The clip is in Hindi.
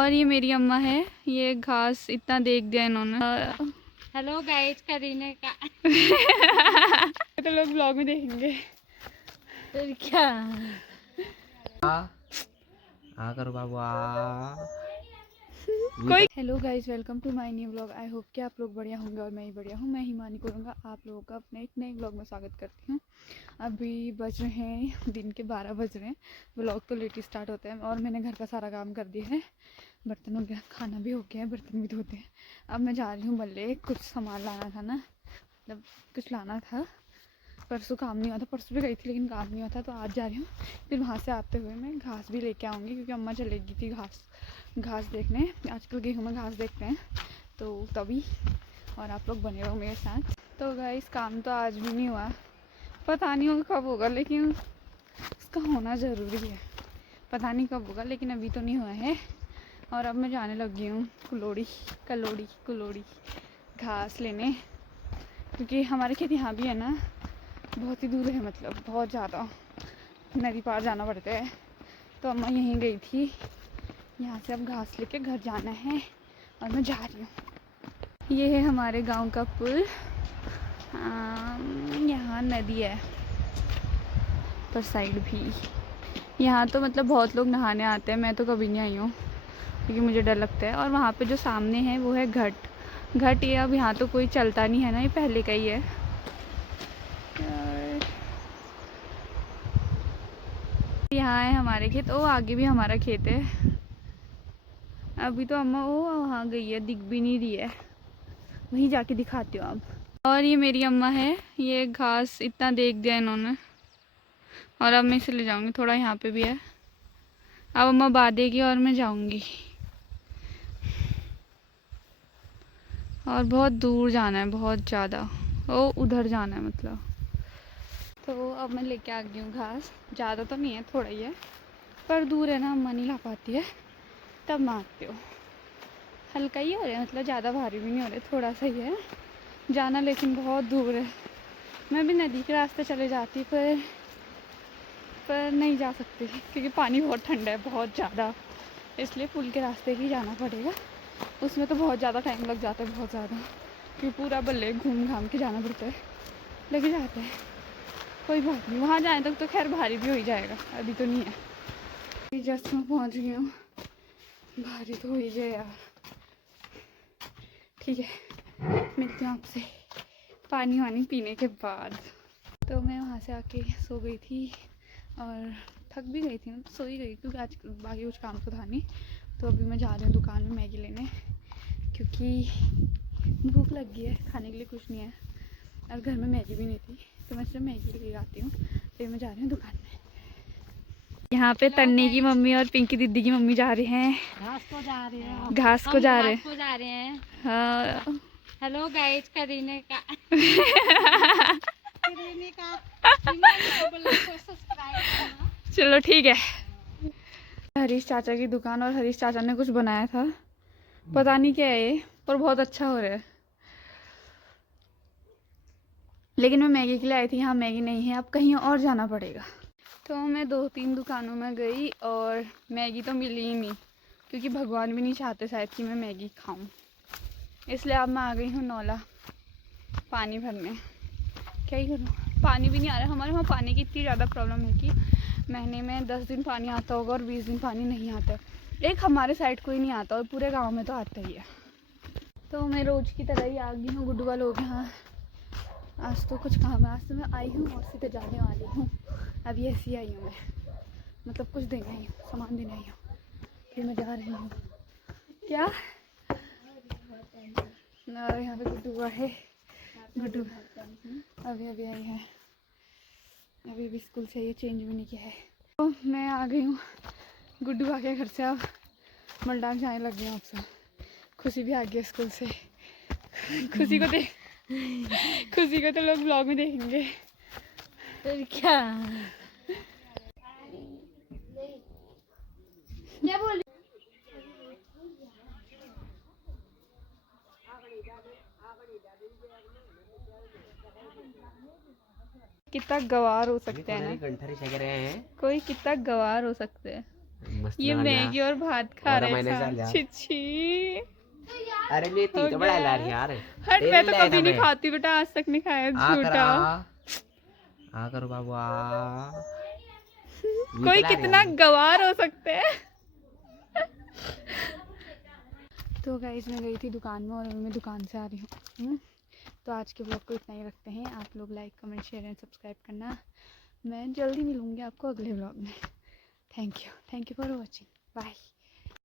और ये मेरी अम्मा है, ये घास इतना देख दिया इन्होंने। हेलो गाइस, करीने का तो लोग ब्लॉग में देखेंगे। फिर क्या करो बाबा कोई। Hello guys, welcome to my new blog. I hope कि आप लोग बढ़िया होंगे और मैं ही बढ़िया हूँ। मैं हिमानी करूँगा आप लोगों का अपने एक नए ब्लॉग में स्वागत करती हूँ। अभी बज रहे हैं दिन के 12 बज रहे हैं। ब्लॉग तो लेट ही स्टार्ट होते हैं और मैंने घर का सारा काम कर दिया है। बर्तन हो गया, खाना भी हो गया है, बर्तन भी धोते हैं। अब मैं जा रही हूँ बल्ले, कुछ सामान लाना था ना, मतलब कुछ लाना था। परसों काम नहीं हुआ था, परसों भी गई थी लेकिन काम नहीं हुआ था, तो आज जा रही हूँ। फिर वहाँ से आते हुए मैं घास भी लेके आऊँगी क्योंकि अम्मा चलेगी थी घास देखने। आजकल गेहूँ में घास देखते हैं तो तभी। और आप लोग बने रहो मेरे साथ। तो गाइस, काम तो आज भी नहीं हुआ, पता नहीं होगा कब होगा, लेकिन उसका होना ज़रूरी है। पता नहीं कब होगा लेकिन अभी तो नहीं हुआ है। और अब मैं जाने लगी हूँ कुलोड़ी घास लेने, क्योंकि हमारे खेत यहाँ भी है ना, बहुत ही दूर है, मतलब बहुत ज़्यादा नदी पार जाना पड़ता है। तो अम्मा यहीं गई थी, यहाँ से अब घास लेके घर जाना है और मैं जा रही हूँ। ये है हमारे गांव का पुल। यहाँ नदी है पर साइड भी। यहाँ तो मतलब बहुत लोग नहाने आते हैं, मैं तो कभी नहीं आई हूँ क्योंकि मुझे डर लगता है। और वहाँ पे जो सामने है वो है घट। ये अब यहाँ तो कोई चलता नहीं है ना, ये पहले का ही है। यहाँ है हमारे खेत, ओ आगे भी हमारा खेत है। अभी तो अम्मा वो वहाँ गई है, दिख भी नहीं रही है, वहीं जाके दिखाती हूँ अब। और ये मेरी अम्मा है, ये घास इतना देख दिया इन्होंने और अब मैं इसे ले जाऊँगी। थोड़ा यहाँ पे भी है, अब अम्मा बांधेगी और मैं जाऊँगी। और बहुत दूर जाना है, बहुत ज़्यादा, वो उधर जाना है मतलब। तो अब मैं लेके आ गई हूँ घास। ज़्यादा तो नहीं है, थोड़ा ही है, पर दूर है ना, अम्मा नहीं ला पाती है, तब मैं आती हूँ। हल्का ही हो रहा है, मतलब ज़्यादा भारी भी नहीं हो रहे, थोड़ा सा ही है जाना, लेकिन बहुत दूर है। मैं भी नदी के रास्ते चले जाती पर नहीं जा सकती क्योंकि पानी बहुत ठंडा है, बहुत ज़्यादा, इसलिए पुल के रास्ते ही जाना पड़ेगा। उसमें तो बहुत ज़्यादा टाइम लग जाता है, बहुत ज़्यादा, क्योंकि पूरा बल्ले घूम घाम के जाना पड़ता है, लगे जाते हैं। कोई बात नहीं, वहाँ जाने तक तो खैर भारी भी हो ही जाएगा, अभी तो नहीं है। जस्ट मैं पहुँच गई हूँ, भारी तो हो ही जाए यार। ठीक है, मिलती हूँ आपसे पानी वानी पीने के बाद। तो मैं वहाँ से आके सो गई थी और थक भी गई थी, तो सो ही गई क्योंकि आज बाकी कुछ काम तो था नहीं। तो अभी मैं जा रही हूँ दुकान में मैगी लेने, क्योंकि भूख लग गई है, खाने के लिए कुछ नहीं है और घर में मैगी भी नहीं थी, तो मैं सिर्फ मैगी लेके आती हूँ। फिर मैं जा रही हूँ दुकान में। यहाँ पे तन्नी की मम्मी और पिंकी दीदी की मम्मी जा रहे हैं, घास को जा रहे हैं, घास को जा रहे हैं। हाँ। हेलो गाइस, करीने का चलो ठीक है। हरीश चाचा की दुकान, और हरीश चाचा ने कुछ बनाया था, पता नहीं क्या है ये, पर बहुत अच्छा हो रहा है। लेकिन मैं मैगी के लिए आई थी, यहाँ मैगी नहीं है, अब कहीं और जाना पड़ेगा। तो मैं 2-3 दुकानों में गई और मैगी तो मिली ही नहीं, क्योंकि भगवान भी नहीं चाहते शायद कि मैं मैगी खाऊं, इसलिए अब मैं आ गई हूँ नौला पानी भरने। क्या ही करूँ, पानी भी नहीं आ रहा। हमारे वहाँ पानी की इतनी ज़्यादा प्रॉब्लम है कि महीने में 10 दिन पानी आता होगा और 20 दिन पानी नहीं आता। एक हमारे साइड को ही नहीं आता और पूरे गांव में तो आता ही है। तो मैं रोज़ की तरह ही आ गई हूँ गुड्डू वालों के यहाँ। आज तो कुछ काम है, आज तो मैं आई हूँ और सीधे जाने वाली हूँ। अभी ऐसी आई हूँ मैं, मतलब कुछ देना ही हूँ, सामान देना ही हूँ, फिर मैं जा रही हूँ। क्या यहाँ पे गुड्डू है, गुड्डू अभी आई है, अभी स्कूल से ये चेंज भी नहीं किया है। तो मैं आ गई हूँ गुड्डू आ गया घर से, अब मलडाक जाने लग गया अब सब। खुशी भी आ गई स्कूल से। खुशी को तो लोग ब्लॉग में देखेंगे। फिर क्या बोल कितना गवार हो सकते हैं ना, कोई कितना गवार हो सकते हैं। मस्त ये लगा लिया। मैगी और भात खा और रहे मैंने था। चल यार। छिछी अरे लेती हो तो बड़ा गया। ला रही यार। हट, तेरे मैं तो लिए कभी था नहीं मैं। खाती बेटा, आज तक नहीं खाया आ कर झूठा। आ करो बाबू आ। कोई ला रहे कितना यार। गवार हो सकते हैं। तो गाइस मैं गई थी दुकान में और अभी मैं दुकान से आ रही हूँ। तो आज के ब्लॉग को इतना ही रखते हैं। आप लोग like comment share and subscribe करना। मैं जल्दी मिलूँगी आपको अगले ब्लॉग में। Thank you for watching. Bye.